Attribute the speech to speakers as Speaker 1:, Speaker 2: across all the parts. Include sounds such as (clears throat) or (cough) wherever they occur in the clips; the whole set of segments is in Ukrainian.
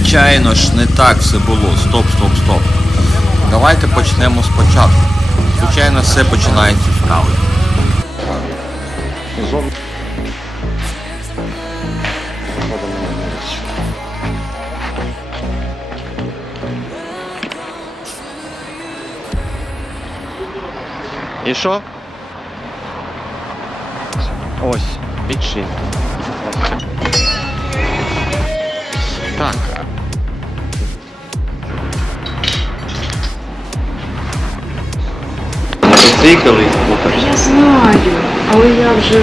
Speaker 1: Звичайно ж, не так все було. Стоп, стоп, стоп. Давайте почнемо спочатку. Звичайно, все починається з кави.
Speaker 2: І що? Ось, підшив. Так. Мотоцикли.
Speaker 3: Я знаю, але я вже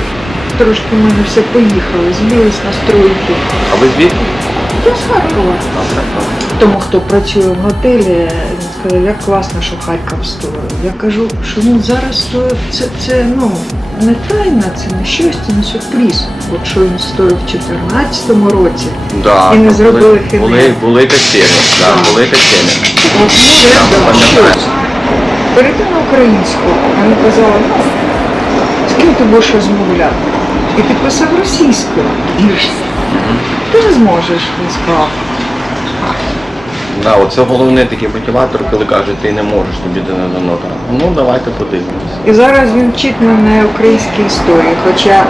Speaker 3: трошки в мене все поїхало, збились настройки.
Speaker 2: А ви звідки?
Speaker 3: Я з Харкова. Тому, хто працює в готелі, він сказав, як класно, що Харків стоїть. Я кажу, що він зараз стоїть, це, це ну, не тайна, це не щось, це не сюрприз. От що він стоїв в 2014 році.
Speaker 2: Да,
Speaker 3: І не зробили
Speaker 2: були, були, були качелі, да, були качелі.
Speaker 3: От це да, щось. Перейти на українську. Вони казали, ну, з ким ти будеш розмовляти? І ти писав російською. Вірш. Ти не зможеш, він сказав.
Speaker 2: Да, оце головний такий мотиватор, коли кажуть, ти не можеш, тобі не дано. Ну давайте подивимося.
Speaker 3: І зараз він вчить мене українській історії, хоча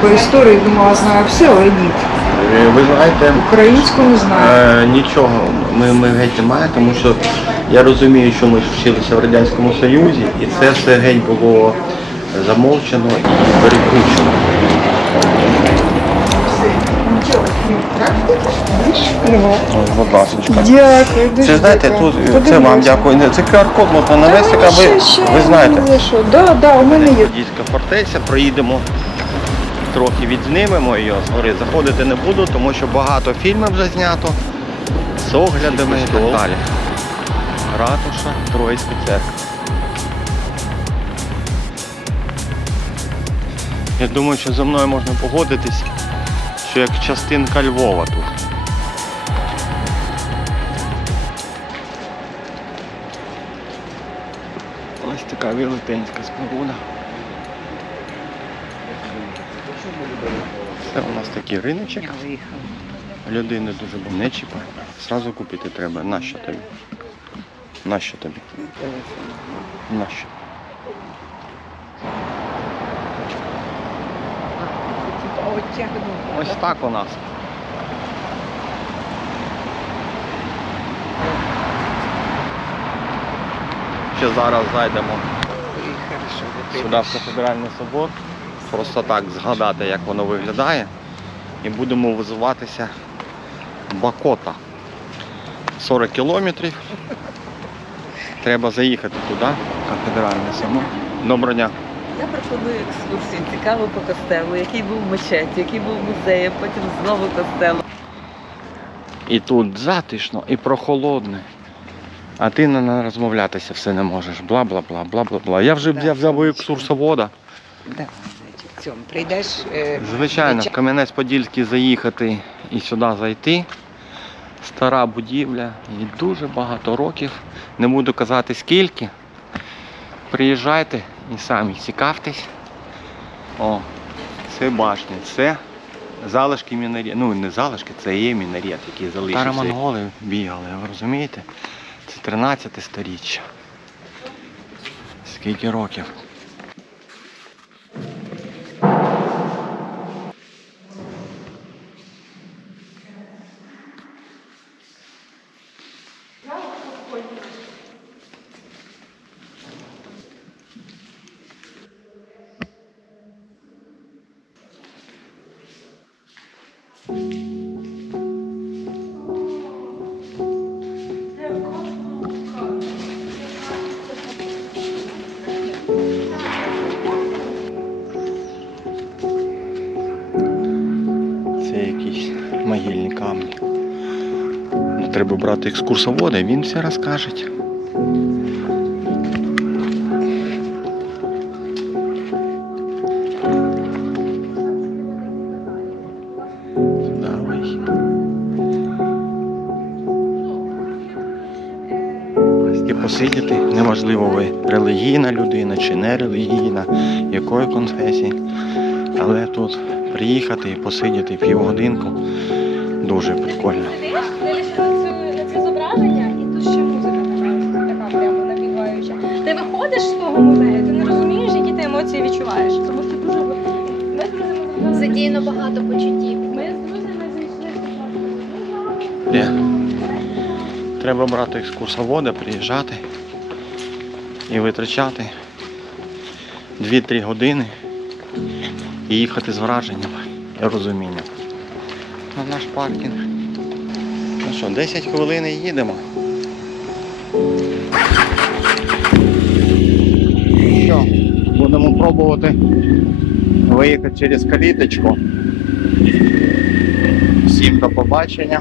Speaker 3: по історії думала, знаю все, але ні.
Speaker 2: Е, Ви знаєте,
Speaker 3: Українську не знаю.
Speaker 2: е, нічого ми, ми геть немає, тому що я розумію, що ми вчилися в Радянському Союзі, і це все геть було замовчено і перекручено.
Speaker 3: Дякую, дуже
Speaker 2: Це знаєте, тут це вам дякую. Це QR-код можна навести, аби
Speaker 3: ну, ще,
Speaker 2: ви знаєте.
Speaker 3: що, Да, да, у мене є.
Speaker 2: Дійська фортеця, проїдемо трохи відзнімемо її згори. Заходити не буду, тому що багато фільмів вже знято з оглядами і так далі. Ратуша, Троїцька церква. Я думаю, що зі мною можна погодитись, що як частинка Львова тут. Ось така велетенська споруда. Це у нас такий риночок. Людини дуже багато. Не чіпай. Зразу купити треба. Нащо тобі? Нащо тобі? Нащо? Ось так у нас. Ще зараз зайдемо сюди в кафедральний собор. Просто так згадати, як воно виглядає. І будемо визиватися Бакота. 40 кілометрів. Треба заїхати туди, кафедральний собор. Доброго дня.
Speaker 4: Я пропоную екскурсію цікаву по костелу, який був мечеть, який був музей, а потім знову костел.
Speaker 2: І тут затишно, і прохолодне. А ти не не розмовлятися все не можеш. Бла бла бла бла бла бла. Я вже взяв взяв
Speaker 5: сонечко.
Speaker 2: екскурсовода.
Speaker 5: Да, значить, в цьому прийдеш. е,
Speaker 2: Звичайно, в Кам'янець-Подільський заїхати і сюди зайти. Стара будівля, їй дуже багато років. Не буду казати скільки. Приїжджайте і самі цікавтесь. О, це башня, це залишки мінарет. Ну не залишки, це є мінарет, який залишився. монголи бігали, ви розумієте? Це 13 сторіччя. Скільки років? Треба екскурсовода, він все розкаже. Посидіти, неважливо ви релігійна людина чи не релігійна, якої конфесії. Але тут приїхати і посидіти півгодинку
Speaker 6: Дуже прикольно.
Speaker 7: Задіяно багато почуттів. Ми з друзями зайшли.
Speaker 6: Треба брати екскурсовода, приїжджати і витрачати 2-3 години і їхати з враженнями і розумінням. На наш паркінг. Ну що, 10 хвилин і їдемо. Будемо пробувати виїхати через каліточку. Всім до побачення.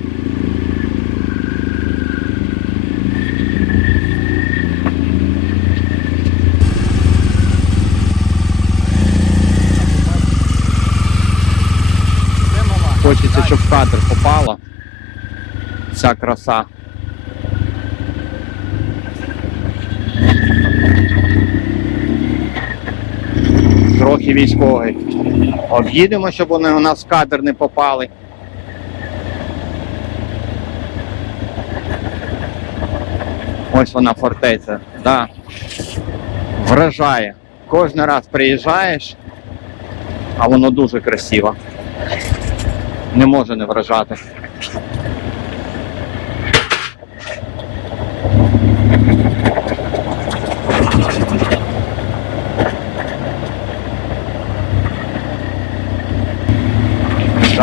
Speaker 6: Хочеться, щоб в кадр попала ця краса. Трохи військовий. Об'їдемо, щоб вони у нас в кадр не попали. Ось вона фортеця. Да. Вражає. Кожен раз приїжджаєш, а воно дуже красиво. Не може не вражати.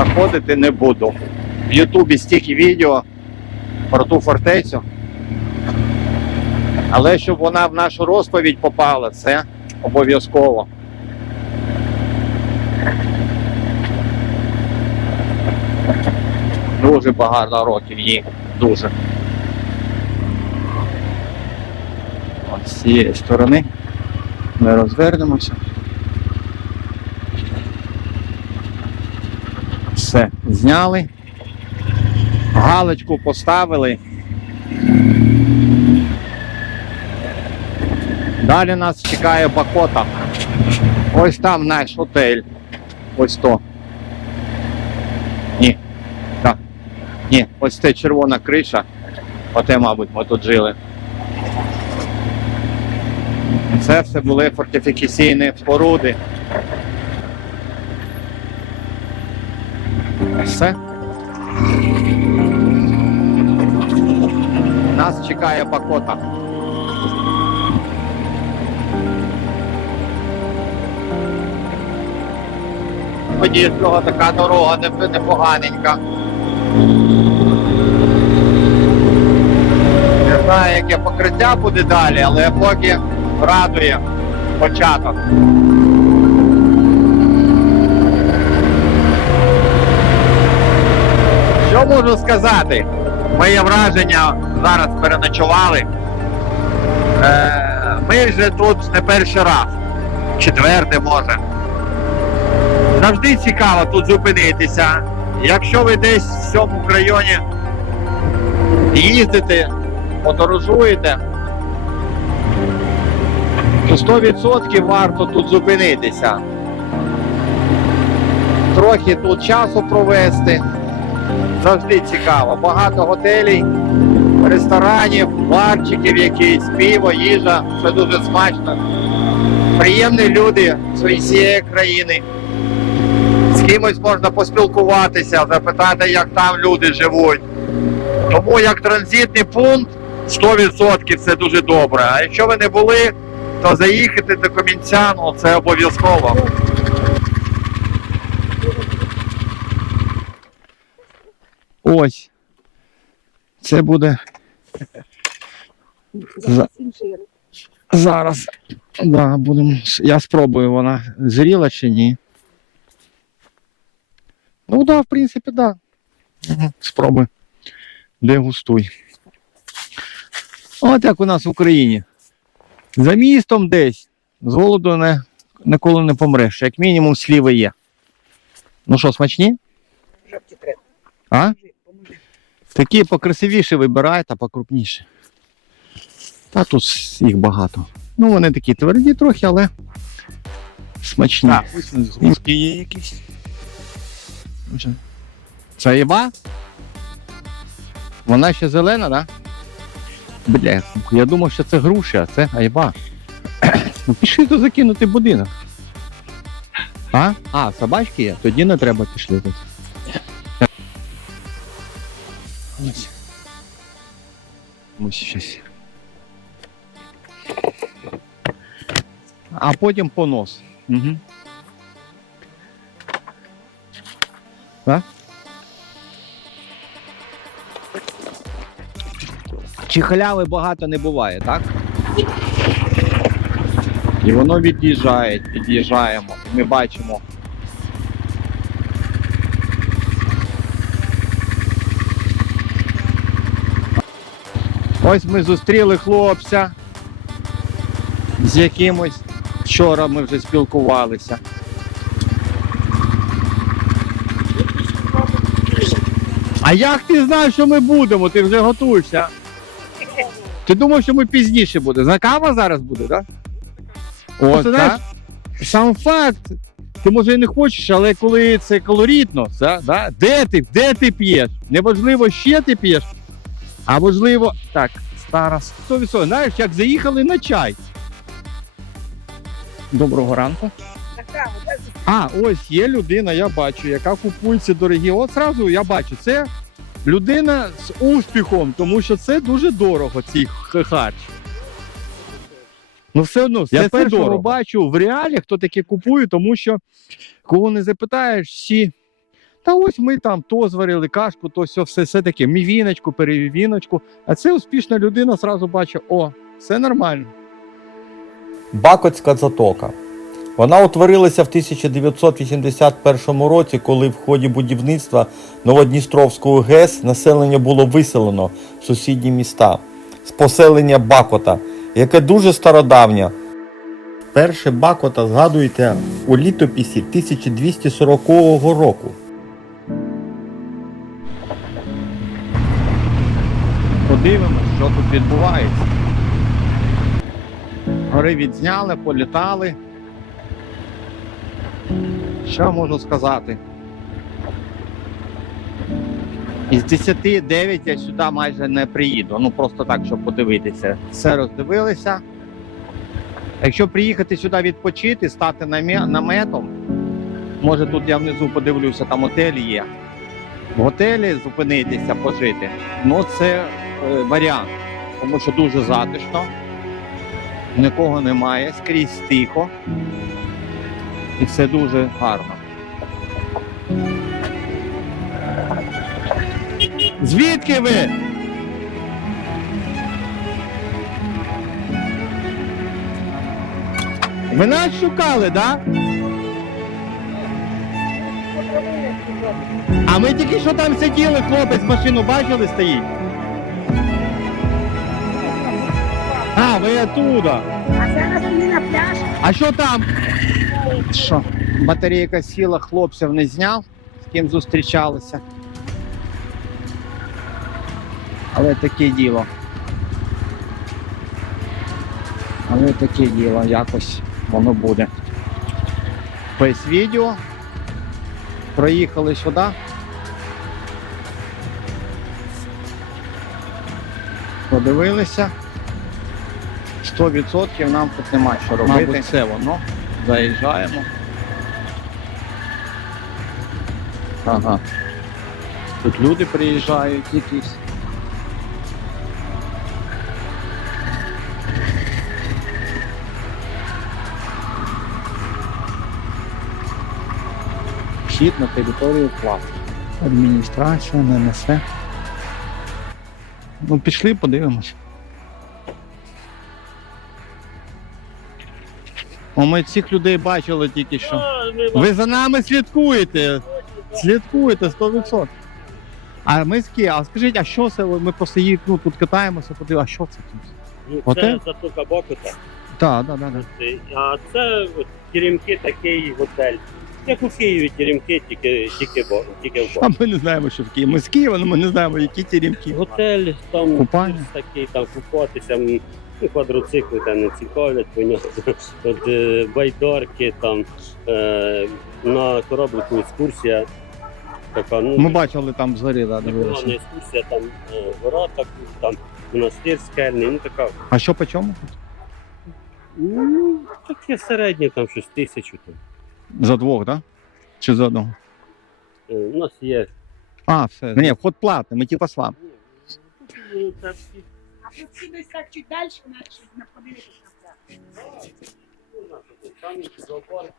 Speaker 6: Заходити не буду. В Ютубі стільки відео про ту фортецю. Але щоб вона в нашу розповідь попала, це обов'язково. Дуже багато років їй. Дуже. От з цієї сторони ми розвернемося. Все, зняли. Галочку поставили. Далі нас чекає Бакота. Ось там наш готель. Ось то. Ні. Так. Ні, ось це червона криша. Оте, мабуть, ми тут жили. Це все були фортифікаційні споруди. Все. Нас чекає Бакота. Подібного така дорога непоганенька. Не знаю, яке покриття буде далі, але поки радує початок. Що можу сказати? Моє враження зараз переночували. Е, Ми вже тут не перший раз, четвертий може. Завжди цікаво тут зупинитися. Якщо ви десь в цьому районі їздите, подорожуєте, то 100% варто тут зупинитися. Трохи тут часу провести. Завжди цікаво. Багато готелей, ресторанів, барчиків якісь, пиво, їжа, все дуже смачно. Приємні люди з усієї країни. З кимось можна поспілкуватися, запитати, як там люди живуть. Тому як транзитний пункт 100% це дуже добре. А якщо ви не були, то заїхати до Комінцяну це обов'язково. Ось. Це буде. За... Зараз. Да, будемо. Я спробую, вона зріла чи ні. Ну так, да, в принципі, так. Да. Спробуй. Дегустуй. От як у нас в Україні. За містом десь. З голоду не, ніколи не помреш. Як мінімум сліви є. Ну що, смачні?
Speaker 8: Жовті треба.
Speaker 6: А? Такі покрасивіші вибирай, та покрупніші. Та тут їх багато. Ну, вони такі тверді трохи, але смачні.
Speaker 9: Згрузки є якісь?
Speaker 6: Це Іва? Вона ще зелена, так? Да? Бля, я думав, що це груші, а це айва. (clears throat) ну пішли то закинути будинок. А? А, собачки є? Тоді не треба пішли тут. Ось. Ось щось. А потім понос. Угу. А? Чи халяви багато не буває, так? І воно від'їжджає, під'їжджаємо. Ми бачимо. Ось ми зустріли хлопця, з якимось вчора ми вже спілкувалися. А як ти знаєш, що ми будемо? Ти вже готуєшся. Ти думав, що ми пізніше буде. Зна кава зараз буде, так? О,
Speaker 10: Ти
Speaker 6: так?
Speaker 10: знаєш,
Speaker 6: Сам факт. Ти може і не хочеш, але коли це калорітно, да, да? де ти? Де ти п'єш? Неважливо, ще ти п'єш, а важливо. Так, стара 100%. Знаєш, як заїхали на чай. Доброго ранку. А, ось є людина, я бачу, яка купує ці дорогі. От зразу я бачу, це людина з успіхом, тому що це дуже дорого, ці харч. Ну, все одно,
Speaker 10: Я першого
Speaker 6: першого бачу в реалі, хто таке купує, тому що кого не запитаєш, всі. Та ось ми там то зварили кашку, то все, все, все таке, мівіночку, перевіночку. А це успішна людина зразу бачить, о, все нормально.
Speaker 1: Бакотська затока. Вона утворилася в 1981 році, коли в ході будівництва Новодністровського ГЕС населення було виселено в сусідні міста з поселення Бакота, яке дуже стародавнє. Перше Бакота згадується у літописі 1240 року.
Speaker 6: Подивимось, що тут відбувається. Гори відзняли, політали. Що можу сказати? Із 10 9 я сюди майже не приїду. Ну просто так, щоб подивитися. Все роздивилися. Якщо приїхати сюди відпочити, стати наметом, може тут я внизу подивлюся, там готелі є. В готелі зупинитися, пожити. Ну, це варіант, тому що дуже затишно, нікого немає, скрізь тихо. І це дуже гарно. Звідки ви? Ви нас шукали? Да? А ми тільки що там сиділи, хлопець машину бачили стоїть. А, ви оттуда.
Speaker 8: А зараз на пляж.
Speaker 6: А що там? Що? Батарейка сіла, хлопців не зняв, з ким зустрічалися. Але таке діло. Але таке діло, якось воно буде. Весь відео. Проїхали сюди. Подивилися. 100% нам тут нема що робити. Мабуть, це воно. Заїжджаємо. Ага. Тут люди приїжджають якісь. Вхід на територію плат. Адміністрація не несе. Ну, пішли, подивимось. О, ми цих людей бачили тільки що. Ви за нами слідкуєте. Слідкуєте 100%. А ми з. А скажіть, а що це? Ми просто їх, ну, тут катаємося, подивимося, а що це тут?
Speaker 10: Ну, це затока Бокута.
Speaker 6: Так, так, так.
Speaker 10: А це от, теремки такий готель. Як у Києві теремки, тільки, тільки, бо, тільки в
Speaker 6: А
Speaker 10: Бокуті.
Speaker 6: ми не знаємо, що в Києві. Ми з Києва, але ми не знаємо, які ті рімки.
Speaker 10: Готель, там
Speaker 6: Купання?
Speaker 10: такий, там купатися, м, ну, квадроцикли там не цікавлять, понятно. От е, байдарки, там е, на кораблику екскурсія така, ну,
Speaker 6: Ми бачили там згорі, да,
Speaker 10: була
Speaker 6: дивилися.
Speaker 10: екскурсія, там е, гора, так, там монастир скельний, ну така.
Speaker 6: А що по чому?
Speaker 10: Ну, таке середнє, там щось тисячу. Там.
Speaker 6: За двох, так? Да? Чи за одного?
Speaker 10: Е, У нас є.
Speaker 6: А, все. Ні, вход платний, ми типа свам.
Speaker 10: Ну, це всі.
Speaker 8: Десь так чуть далі, наче подивитися на пляж.
Speaker 10: Там зоопарк.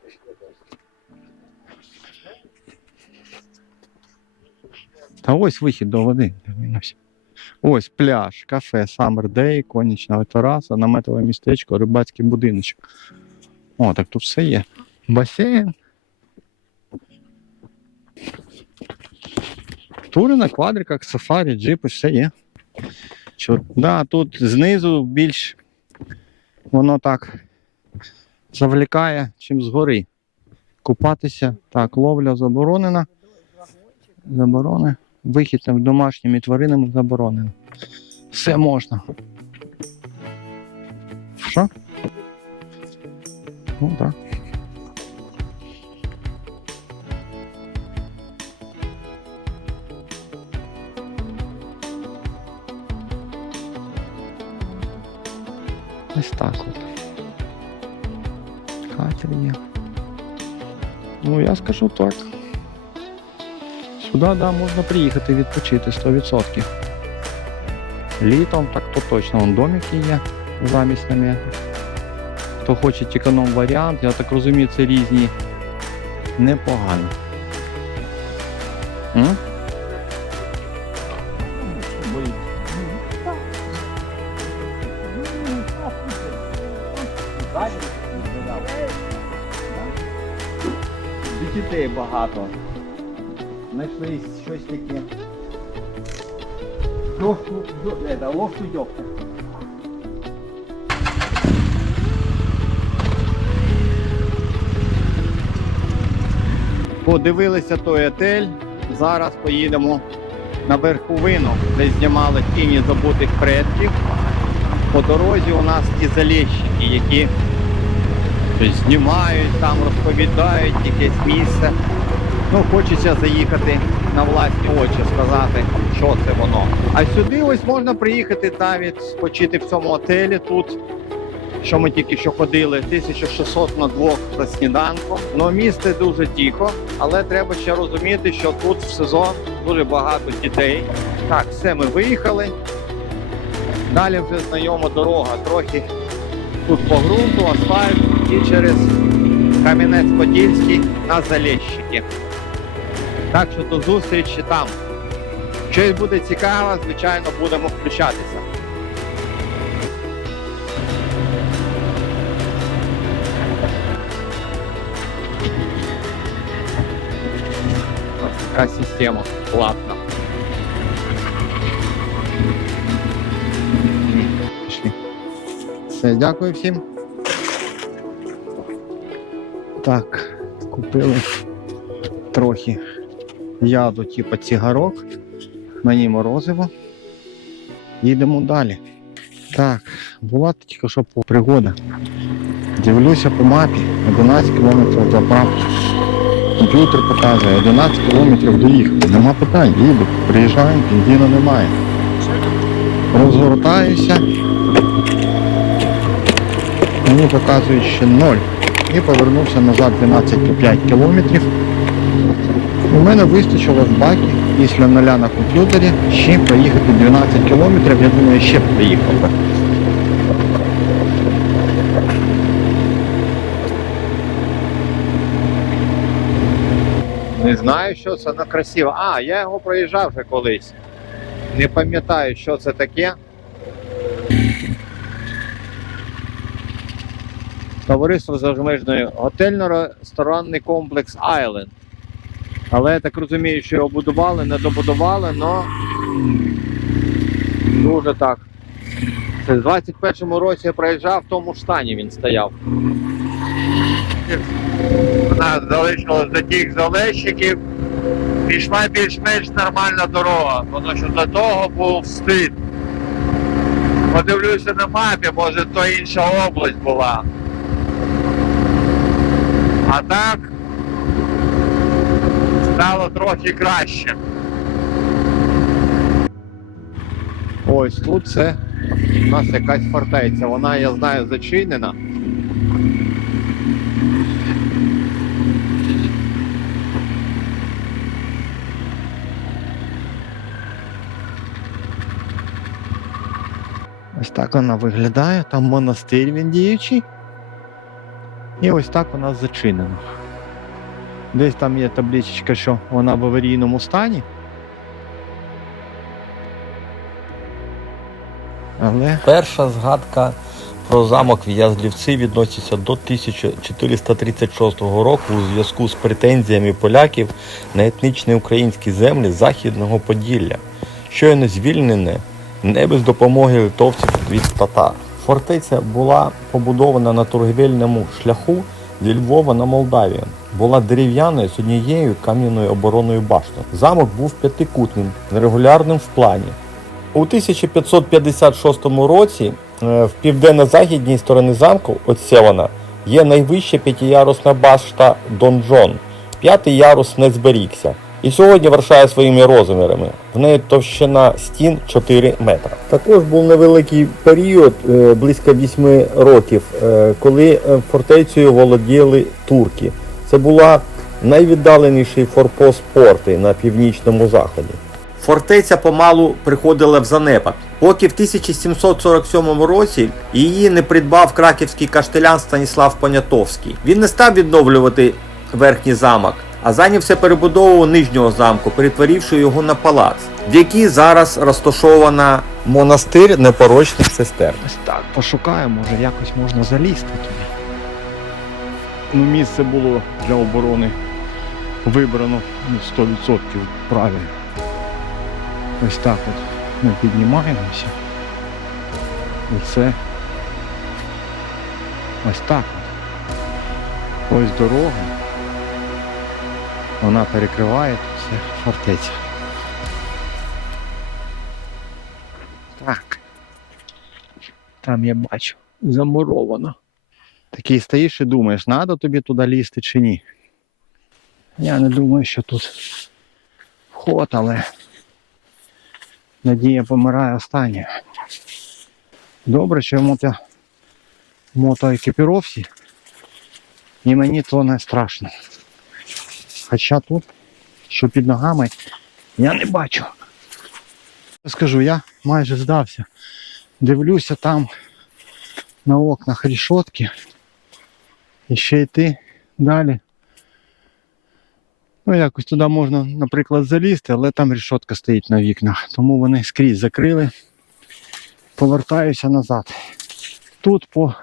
Speaker 6: Та ось вихід до води. Ось пляж, кафе, Summer Day, конічна тераса, наметове містечко, рибацький будиночок. О, так тут все є. Басейн. Тури на квадриках, сафарі, джипи, все є. Да, тут знизу більш воно так завлікає, чим згори. Купатися. Так, ловля заборонена. Заборони. Вихід там домашніми тваринами заборонено. Все можна. Що? Ну так. Ось так от. Катер є. Ну, я скажу так. Сюди, да, можна приїхати відпочити 100%. Літом, так то точно, вон домики є замість намету. Хто хоче економ варіант, я так розумію, це різні. Непогано. М? Дітей багато. Знайшли щось таке. Ловку, это, йогти. Подивилися той отель. Зараз поїдемо на верховину, де знімали тіні забутих предків. По дорозі у нас ті заліщики, які щось знімають, там розповідають якесь місце. Ну, хочеться заїхати на власні очі, сказати, що це воно. А сюди ось можна приїхати навіть спочити в цьому отелі тут. Що ми тільки що ходили, 1600 на двох за сніданком. Ну, місце дуже тихо, але треба ще розуміти, що тут в сезон дуже багато дітей. Так, все, ми виїхали. Далі вже знайома дорога. Трохи тут по ґрунту, асфальт і через Кам'янець-Подільський на Залещики. Так що до зустрічі там. Щось буде цікаво, звичайно, будемо включатися. Така система платна. Все, дякую всім. Так, купили трохи яду, типу цигарок, мені морозиво. Їдемо далі. Так, була тільки що пригода. Дивлюся по мапі, 11 кілометрів заправки. Комп'ютер показує, 11 кілометрів доїхати. Нема питань, їду, приїжджаю, бензину немає. Розгортаюся. Мені показує ще 0. І повернувся назад 12,5 кілометрів. У мене вистачило в бакі після нуля на комп'ютері ще проїхати 12 кілометрів, я думаю, ще б приїхав би. Не знаю, що це на красиво. А, я його проїжджав вже колись. Не пам'ятаю, що це таке. Товариство з обмеженою готельно-ресторанний комплекс Айленд. Але я так розумію, що його будували, не добудували, але дуже так. Це в 21-му році я проїжджав, в тому ж стані він стояв. У нас залишилось до тих залещиків. Пішла більш-менш нормальна дорога, тому що до того був стид. Подивлюся на мапі, може то інша область була. А так, Стало трохи краще. Ось тут це у нас якась фортеця. Вона, я знаю, зачинена. Ось так вона виглядає. Там монастир він діючий. І ось так вона зачинена. Десь там є табличка, що вона в аварійному стані. Але
Speaker 1: Перша згадка про замок В'язлівці відноситься до 1436 року у зв'язку з претензіями поляків на етнічні українські землі Західного Поділля, щойно звільнене не без допомоги литовців від татар. Фортеця була побудована на торгівельному шляху зі Львова на Молдавію. Була дерев'яною з однією кам'яною обороною баштою. Замок був п'ятикутним, нерегулярним в плані. У 1556 році е, в південно-західній стороні замку, оце є найвища п'ятиярусна башта Донжон. П'ятий ярус не зберігся. І сьогодні вирушає своїми розмірами. В неї товщина стін 4 метри. Також був невеликий період, е, близько 8 років, е, коли е, фортецею володіли турки. Це була найвіддаленіший форпост порти на північному заході. Фортеця помалу приходила в занепад, поки в 1747 році її не придбав краківський каштелян Станіслав Понятовський. Він не став відновлювати верхній замок, а зайнявся перебудовою нижнього замку, перетворивши його на палац, в якій зараз розташована монастир непорочних сестер.
Speaker 6: ось так пошукаємо, може якось можна залізти туди. Ну, місце було для оборони вибрано ну, 100% правильно. Ось так от ми піднімаємося. І це ось так от. Ось дорога. Вона перекриває тут все фортеця. Так. Там я бачу. Замуровано. Такий стоїш і думаєш, треба тобі туди лізти чи ні. Я не думаю, що тут вход, але надія помирає остання. Добре, що я мото, мотоекіпіровці, і мені то не страшно. Хоча тут, що під ногами, я не бачу. Скажу, я майже здався. Дивлюся там на окнах рішотки. І ще йти далі. Ну, якось туди можна, наприклад, залізти, але там рішотка стоїть на вікнах. Тому вони скрізь закрили. Повертаюся назад. Тут по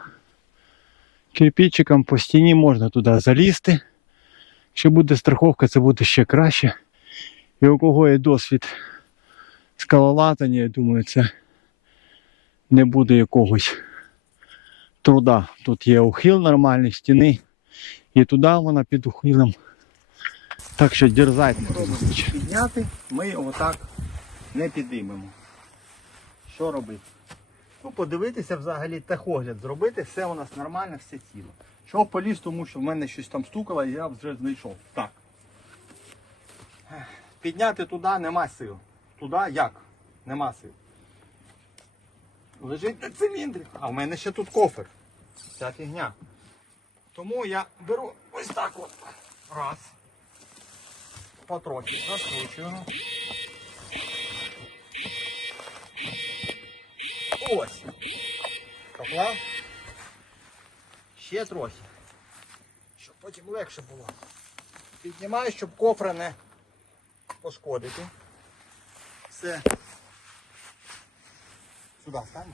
Speaker 6: кирпичикам, по стіні можна туди залізти. Якщо буде страховка, це буде ще краще. І у кого є досвід скалолатання, я думаю, це не буде якогось труда. Тут є ухил нормальний, стіни. І туди вона під ухилом. Так що дерзайте. Підняти, ми його так не підіймемо. Що робити? Ну, подивитися взагалі техогляд зробити, все у нас нормально, все ціло. Чого поліз, тому що в мене щось там стукало і я вже знайшов. Так. Підняти туди нема сил. Туди як? Нема сил. Лежить на циліндрі. А в мене ще тут кофер. Ця фігня. Тому я беру ось так от. Раз. Потрохи розкручую. Ось. Поклав. Ще трохи. Щоб потім легше було. Піднімаю, щоб кофра не пошкодити. Все. Сюди ставимо.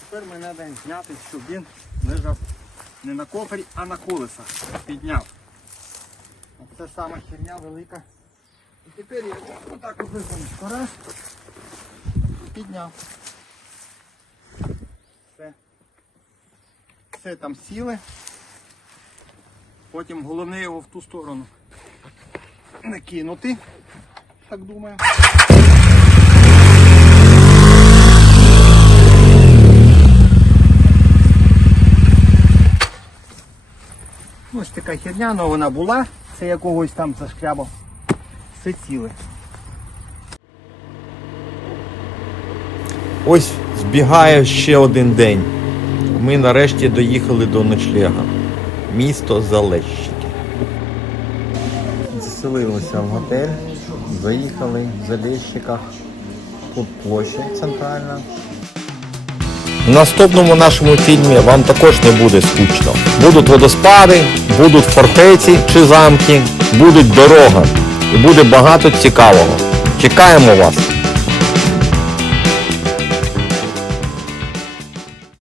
Speaker 6: Тепер мене треба зняти, щоб він лежав не на кофері, а на колесах. Підняв. Це сама херня велика. І тепер я отак от визвоночку. Раз. Підняв. Все там сіли. Потім головне його в ту сторону не кинути. Так думаю. Ось така херня, але вона була.
Speaker 11: Це якогось там зашкрябав. Все ціле.
Speaker 1: Ось збігає ще один день. Ми нарешті доїхали до ночлега. Місто Залещики. Заселилися в готель, заїхали в Залещиках. Тут площа центральна. В наступному нашому фільмі вам також не буде скучно. Будуть водоспади, будуть фортеці чи замки, будуть дорога і буде багато цікавого. Чекаємо вас!